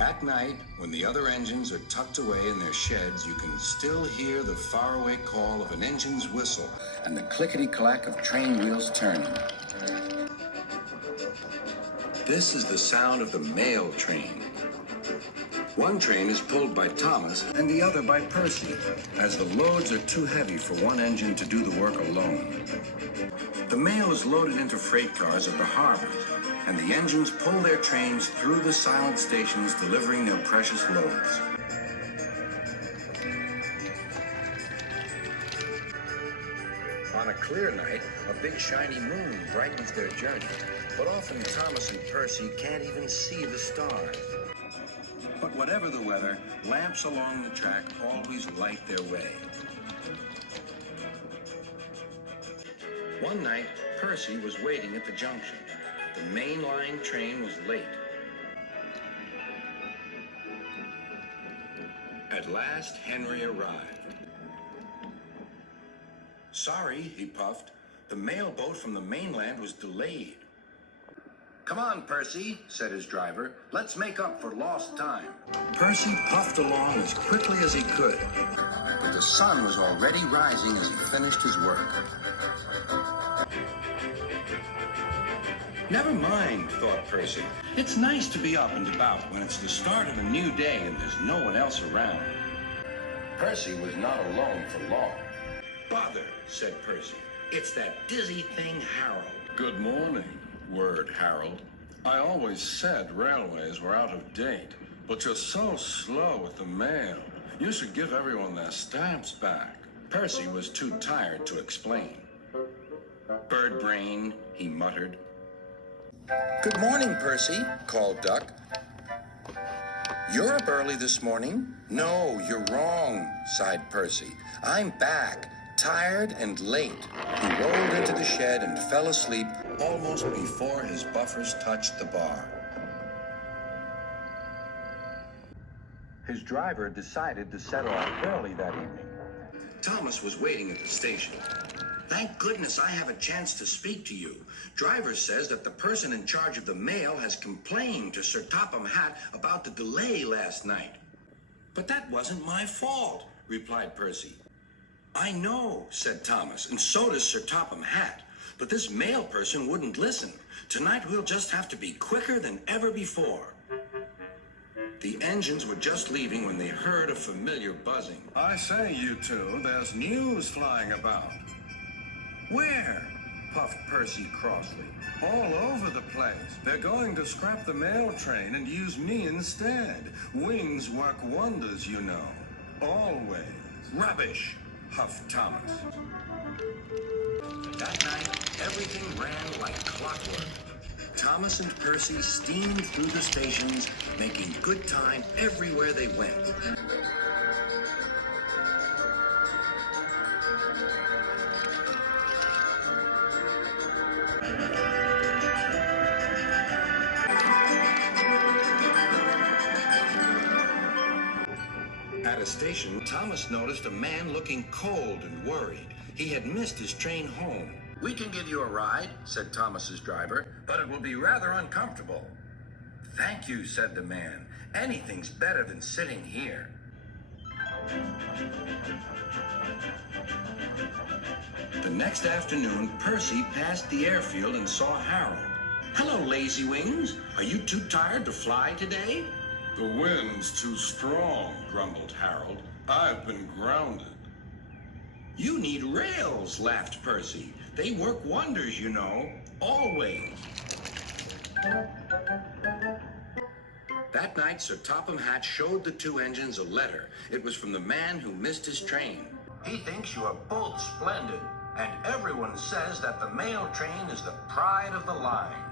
At night, when the other engines are tucked away in their sheds, you can still hear the faraway call of an engine's whistle and the clickety-clack of train wheels turning. This is the sound of the mail train. One train is pulled by Thomas and the other by Percy, as the loads are too heavy for one engine to do the work alone. The mail is loaded into freight cars at the harbors, and the engines pull their trains through the silent stations, delivering their precious loads. On a clear night, a big shiny moon brightens their journey, but often Thomas and Percy can't even see the stars. But whatever the weather, lamps along the track always light their way. One night, Percy was waiting at the junction. The main line train was late. At last, Henry arrived. "Sorry," he puffed. "The mail boat from the mainland was delayed." "Come on, Percy," said his driver. "Let's make up for lost time." Percy puffed along as quickly as he could, but the sun was already rising as he finished his work. Never mind, thought Percy. It's nice to be up and about when it's the start of a new day and there's no one else around. Percy was not alone for long. "Bother," said Percy. "It's that dizzy thing, Harold." "Good morning, Word Harold. I always said railways were out of date, but you're so slow with the mail. You should give everyone their stamps back." Percy was too tired to explain. "Bird brain," he muttered. "Good morning, Percy," called Duck. "You're up early this morning." "No, you're wrong," sighed Percy. "I'm back, tired and late." He rolled into the shed and fell asleep almost before his buffers touched the bar. His driver decided to set off early that evening. Thomas was waiting at the station. "Thank goodness I have a chance to speak to you. Driver says that the person in charge of the mail has complained to Sir Topham Hatt about the delay last night." "But that wasn't my fault," replied Percy. "I know," said Thomas, "and so does Sir Topham Hatt. But this mail person wouldn't listen. Tonight we'll just have to be quicker than ever before." The engines were just leaving when they heard a familiar buzzing. "I say, you two, there's news flying about." "Where?" puffed Percy crossly. "All over the place. They're going to scrap the mail train and use me instead. Wings work wonders, you know. Always." "Rubbish," huffed Thomas. That night, everything ran like clockwork. Thomas and Percy steamed through the stations, making good time everywhere they went. At a station, Thomas noticed a man looking cold and worried. He had missed his train home. "We can give you a ride," said Thomas's driver, "but it will be rather uncomfortable." "Thank you," said the man. "Anything's better than sitting here." The next afternoon, Percy passed the airfield and saw Harold. "Hello, Lazy Wings. Are you too tired to fly today?" "The wind's too strong," grumbled Harold. "I've been grounded." "You need rails," laughed Percy. "They work wonders, you know. Always." That night, Sir Topham Hatt showed the two engines a letter. It was from the man who missed his train. "He thinks you are both splendid, and everyone says that the mail train is the pride of the line.